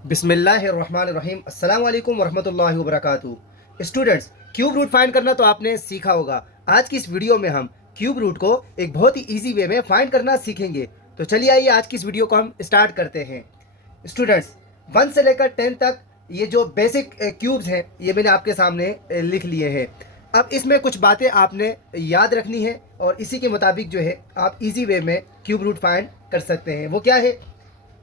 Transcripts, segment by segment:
बिस्मिल्लाहिर्रहमानिर्रहीम अस्सलाम वालेकुम वरहमतुल्लाहि वबरकातुहू। स्टूडेंट्स, क्यूब रूट फाइंड करना तो आपने सीखा होगा। आज की इस वीडियो में हम क्यूब रूट को एक बहुत ही इजी वे में फाइंड करना सीखेंगे। तो चलिए आइए आज की इस वीडियो को हम स्टार्ट करते हैं। स्टूडेंट्स, 1 से लेकर 10 तक ये जो बेसिक क्यूब्स हैं ये मैंने आपके सामने लिख लिए हैं। अब इसमें कुछ बातें आपने याद रखनी है और इसी के मुताबिक जो है आप इजी वे में क्यूब रूट फाइंड कर सकते हैं। वो क्या है,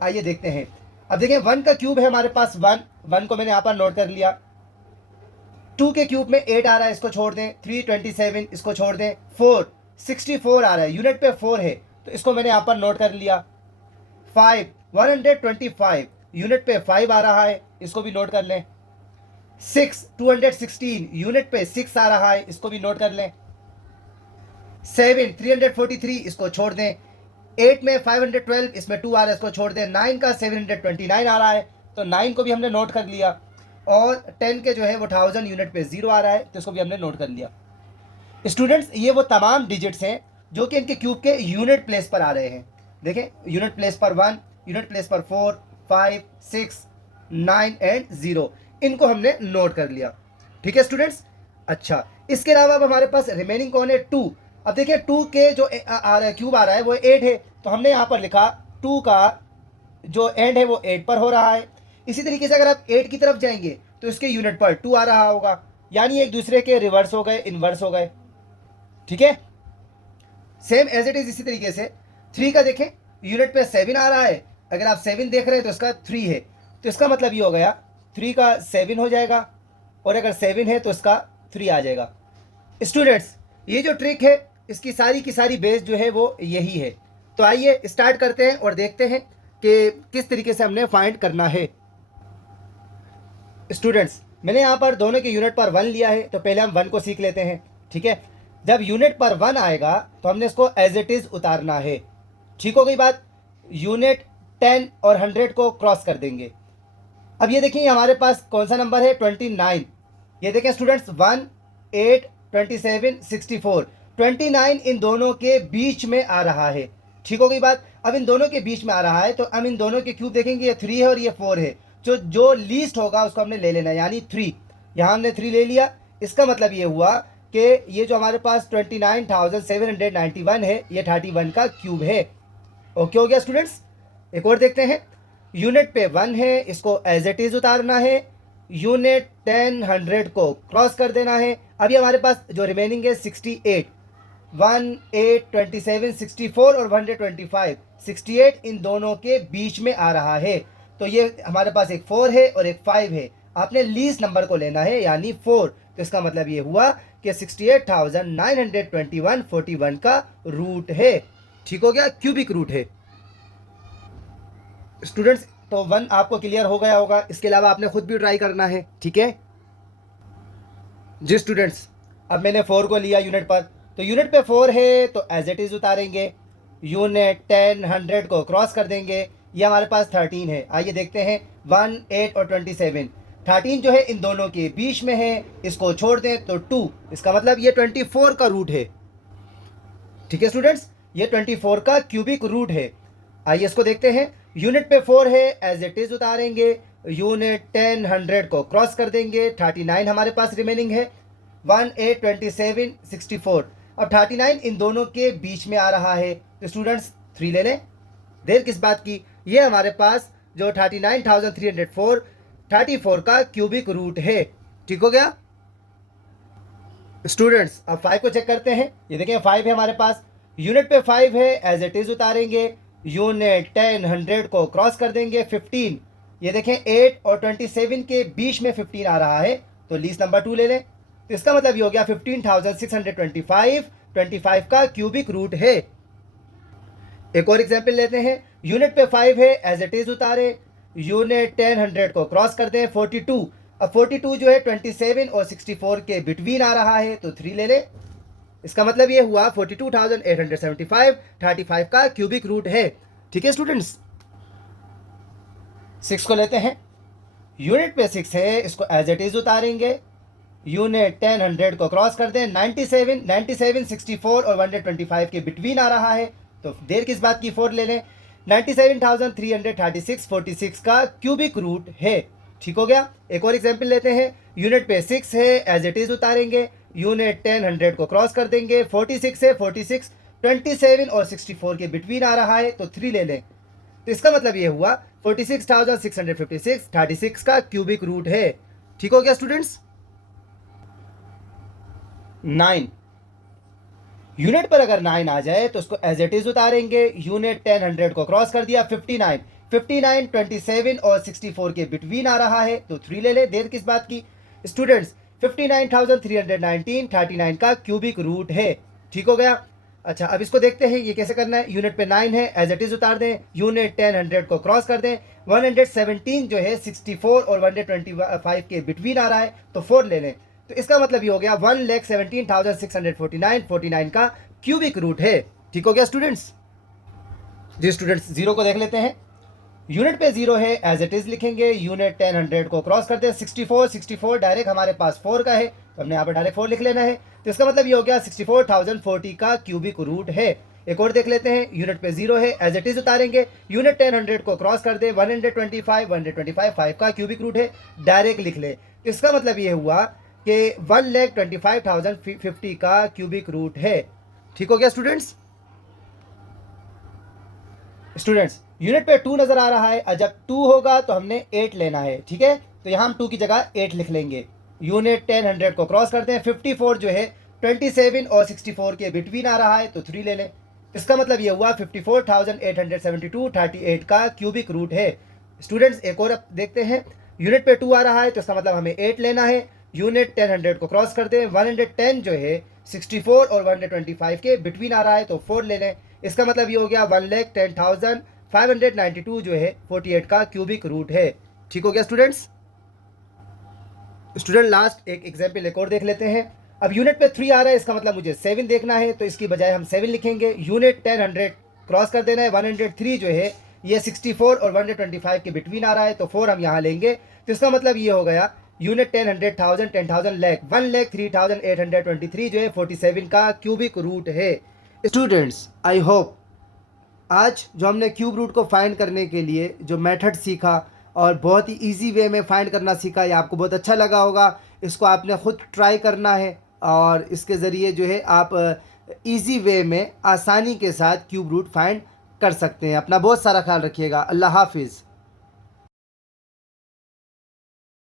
आइए देखते हैं। अब देखें, 1 का क्यूब है हमारे पास 1 को मैंने यहाँ पर नोट कर लिया। 2 के क्यूब में 8 आ रहा है, इसको छोड़ दें। 3 27, इसको छोड़ दें। 4 64 आ रहा है, यूनिट पे 4 है तो इसको मैंने यहाँ पर नोट कर लिया। 5 125, यूनिट पे 5 आ रहा है, इसको भी नोट कर लें। 6 216, यूनिट पे 6 आ रहा है, इसको भी नोट कर लें। 7 343, इसको छोड़ दें। 8 में 512, इसमें 2 आ रहा है, इसको छोड़ दें। 9 का 729 आ रहा है तो 9 को भी हमने नोट कर लिया। और 10 के जो है वो 1000, यूनिट पे 0 आ रहा है तो इसको भी हमने नोट कर लिया। स्टूडेंट्स, ये वो तमाम डिजिट्स हैं जो कि इनके क्यूब के यूनिट प्लेस पर आ रहे हैं। देखें, यूनिट प्लेस पर 1, यूनिट प्लेस पर 4 5 6 9 एंड 0, इनको हमने नोट कर लिया। ठीक है स्टूडेंट्स। अच्छा, इसके अलावा अब हमारे पास रिमेनिंग कौन है? 2। अब देखिए, 2 के जो आ रहा है, क्यूब आ रहा है वो 8 है तो हमने यहाँ पर लिखा 2 का जो एंड है वो 8 पर हो रहा है। इसी तरीके से अगर आप 8 की तरफ जाएंगे तो इसके यूनिट पर 2 आ रहा होगा, यानी एक दूसरे के रिवर्स हो गए, इन्वर्स हो गए। ठीक है, सेम एज इट इज। इसी तरीके से 3 का देखें, यूनिट पे 7 आ रहा है, अगर आप 7 देख रहे हैं तो इसका 3 है तो इसका मतलब ये हो गया 3 का 7 हो जाएगा, और अगर 7 है तो इसका 3 आ जाएगा। स्टूडेंट्स, ये जो ट्रिक है इसकी सारी की सारी बेस जो है वो यही है। तो आइए स्टार्ट करते हैं और देखते हैं कि किस तरीके से हमने फाइंड करना है। स्टूडेंट्स, मैंने यहाँ पर दोनों के यूनिट पर 1 लिया है तो पहले हम 1 को सीख लेते हैं। ठीक है, जब यूनिट पर 1 आएगा तो हमने इसको एज इट इज़ उतारना है। ठीक हो गई बात। यूनिट 10 और 100 को क्रॉस कर देंगे। अब ये देखिए हमारे पास कौन सा नंबर है? 29। ये देखें स्टूडेंट्स, 1 8 27 64, 29 इन दोनों के बीच में आ रहा है। ठीक हो गई बात। अब इन दोनों के बीच में आ रहा है तो हम इन दोनों के क्यूब देखेंगे, ये 3 है और ये 4 है। जो लीस्ट होगा उसको हमने ले लेना है, यानी 3। यहाँ हमने 3 ले लिया। इसका मतलब ये हुआ कि ये जो हमारे पास 29,791 है ये 31 का क्यूब है। ओके हो गया स्टूडेंट्स। एक और देखते हैं। यूनिट पे 1 है, इसको एज इट इज उतारना है। यूनिट 10 100 को क्रॉस कर देना है। अभी हमारे पास जो रिमेनिंग है 68, 1 8 27 64 और 125, 68 इन दोनों के बीच में आ रहा है तो ये हमारे पास एक 4 है और एक 5 है। आपने लीस्ट नंबर को लेना है यानी 4, तो इसका मतलब ये हुआ कि 68,921 41 का रूट है। ठीक हो गया, क्यूबिक रूट है। स्टूडेंट्स, तो 1 आपको क्लियर हो गया होगा। इसके अलावा आपने खुद भी ट्राई करना है। ठीक है जी स्टूडेंट्स। अब मैंने 4 को लिया यूनिट पर, तो यूनिट पे 4 है तो एज इट इज़ उतारेंगे। यूनिट 10 100 को क्रॉस कर देंगे। ये हमारे पास 13 है। आइए देखते हैं, 1 8 और 27, 13 जो है इन दोनों के बीच में है, इसको छोड़ दें तो 2, इसका मतलब ये 24 का रूट है। ठीक है स्टूडेंट्स, ये 24 का क्यूबिक रूट है। आइए इसको देखते हैं। यूनिट पे 4 है, एज इट इज उतारेंगे। यूनिट 10 100 को क्रॉस कर देंगे। 39 हमारे पास रिमेनिंग है। 1 8 27 64, अब 39 इन दोनों के बीच में आ रहा है तो स्टूडेंट्स 3 ले लें। देर किस बात की, ये हमारे पास जो 39,304 34 का क्यूबिक रूट है। ठीक हो गया स्टूडेंट्स। अब 5 को चेक करते हैं। ये देखें 5 है हमारे पास, यूनिट पे 5 है, एज इट इज उतारेंगे। यूनिट 10 100 को क्रॉस कर देंगे। 15, ये देखें 8 और 27 के बीच में 15 आ रहा है तो लीस्ट नंबर 2 ले लें। तो इसका मतलब ये हो गया 15,625 25 का क्यूबिक रूट है। एक और एग्जाम्पल लेते हैं। यूनिट पे 5 है, एज इट इज उतारे। यूनिट 10 100 को क्रॉस कर दें। 42, अब 42 जो है 27 और 64 के बिटवीन आ रहा है तो 3 ले लें। इसका मतलब ये हुआ 42,875 35 का क्यूबिक रूट है। ठीक है स्टूडेंट्स। 6 को लेते हैं। यूनिट पे 6 है, इसको एज इट इज उतारेंगे। यूनिट 10 100 को क्रॉस कर दें। 97 64 और 125 के बिटवीन आ रहा है तो देर किस बात की, 4 ले लें। 97,336 46 का क्यूबिक रूट है। ठीक हो गया। एक और एग्जाम्पल लेते हैं। यूनिट पे 6 है, एज इट इज उतारेंगे। यूनिट 10 100 को क्रॉस कर देंगे। 46 है, 46 27 और 64 के बिटवीन आ रहा है, तो 3 ले लें। तो इसका मतलब ये हुआ 46,656 36 का क्यूबिक रूट है। ठीक हो गया स्टूडेंट्स। 9 यूनिट पर अगर 9 आ जाए तो उसको एज इट इज उतारेंगे। यूनिट 10 100 को क्रॉस कर दिया। 59 27 और 64 के बिटवीन आ रहा है, तो 3 ले ले। देर किस बात की स्टूडेंट्स। 59,319 39 का क्यूबिक रूट है। ठीक हो गया। अच्छा, अब इसको देखते हैं ये कैसे करना है। यूनिट पे 9 है, एज इट इज उतार दें। यूनिट 10 100 को क्रॉस कर दें। 117 जो है 64 और 125 के बिटवीन आ रहा है, तो 4 ले लें। तो इसका मतलब ये हो गया 1,17,649 49 का क्यूबिक रूट है। ठीक हो गया स्टूडेंट्स। जी स्टूडेंट्स, जीरो को देख लेते हैं। यूनिट पे 0 है, एज इट इज लिखेंगे। यूनिट 10 100 को क्रॉस करते हैं। 64 डायरेक्ट हमारे पास 4 का है, तो हमने यहाँ पर डायरेक्ट 4 लिख लेना है। तो इसका मतलब ये हो गया 64,040 का क्यूबिक रूट है। एक और देख लेते हैं। यूनिट पे 0 है, एज इट इज उतारेंगे। यूनिट 10 100 को क्रॉस कर दे। 125 5 का क्यूबिक रूट है, डायरेक्ट लिख ले। तो इसका मतलब ये हुआ कि 1,25,050 का क्यूबिक रूट है। ठीक हो गया स्टूडेंट्स। यूनिट पे 2 नजर आ रहा है, और जब 2 होगा तो हमने 8 लेना है। ठीक है, तो यहां हम 2 की जगह 8 लिख लेंगे। यूनिट 10 100 को क्रॉस करते हैं। 54 जो है 27 और 64 के बिटवीन आ रहा है, तो 3 ले लें। इसका मतलब ये हुआ 54,872 38 का क्यूबिक रूट है। स्टूडेंट्स, एक और अब देखते हैं। यूनिट पे 2 आ रहा है, तो इसका मतलब हमें 8 लेना है। यूनिट 10 100 को क्रॉस करते हैं। 110 जो है 64 और 125 के बिटवीन आ रहा है, तो 4 ले लें। इसका मतलब ये हो गया 1,10,592 जो है 48 का क्यूबिक रूट है। ठीक हो गया स्टूडेंट्स। लास्ट एक एग्जाम्पल एक और देख लेते हैं। अब यूनिट पे 3 आ रहा है, इसका मतलब मुझे 7 देखना है, तो इसकी बजाय हम 7 लिखेंगे। यूनिट 10 100 क्रॉस कर देना है। 103 जो है ये 64 और 125 के बिटवीन आ रहा है, तो 4 हम यहाँ लेंगे। तो इसका मतलब ये हो गया यूनिट 10 100,000 10,000 लाख 1,03,823 जो है 47 का क्यूबिक रूट है। स्टूडेंट्स, आई होप आज जो हमने क्यूब रूट को फाइंड करने के लिए जो मेथड सीखा और बहुत ही इजी वे में फाइंड करना सीखा, ये आपको बहुत अच्छा लगा होगा। इसको आपने ख़ुद ट्राई करना है और इसके ज़रिए जो है आप इजी वे में आसानी के साथ क्यूब रूट फाइंड कर सकते हैं। अपना बहुत सारा ख्याल रखिएगा। अल्लाह हाफिज़।